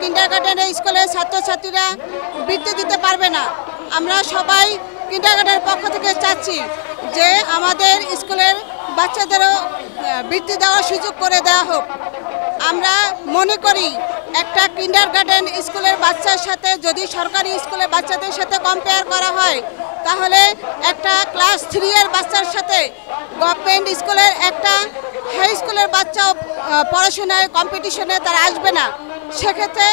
কিন্ডারগার্টেনের স্কুলের ছাত্রছাত্রীরা বৃত্তি দিতে পারবে না। আমরা সবাই কিন্ডারগার্টেনের পক্ষ থেকে চাচ্ছি যে আমাদের স্কুলের বাচ্চাদেরও বৃত্তি দেওয়ার সুযোগ করে দেওয়া হোক। আমরা মনে করি একটা কিন্ডারগার্টেন স্কুলের বাচ্চার সাথে যদি সরকারি স্কুলের বাচ্চাদের সাথে কম্পেয়ার করা হয়, তাহলে একটা ক্লাস 3 এর বাচ্চার সাথে গভর্নমেন্ট স্কুলের একটা হাই স্কুলের বাচ্চাও পড়াশোনায় কম্পিটিশনে তারা আসবে না। সেক্ষেত্রে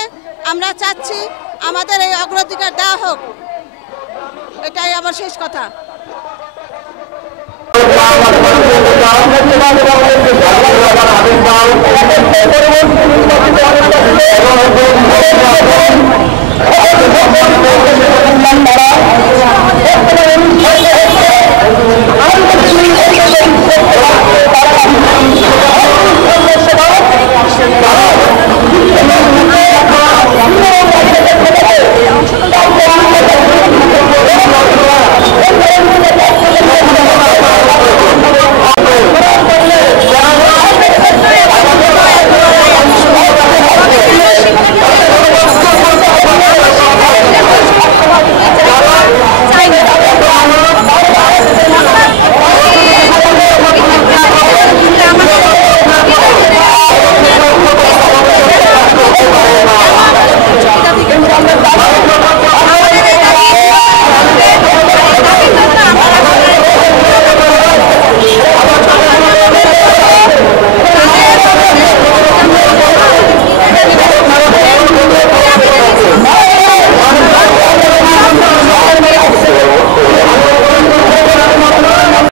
আমরা চাচ্ছি আমাদের এই অগ্রাধিকার দেওয়া হোক। এটাই আমার শেষ কথা।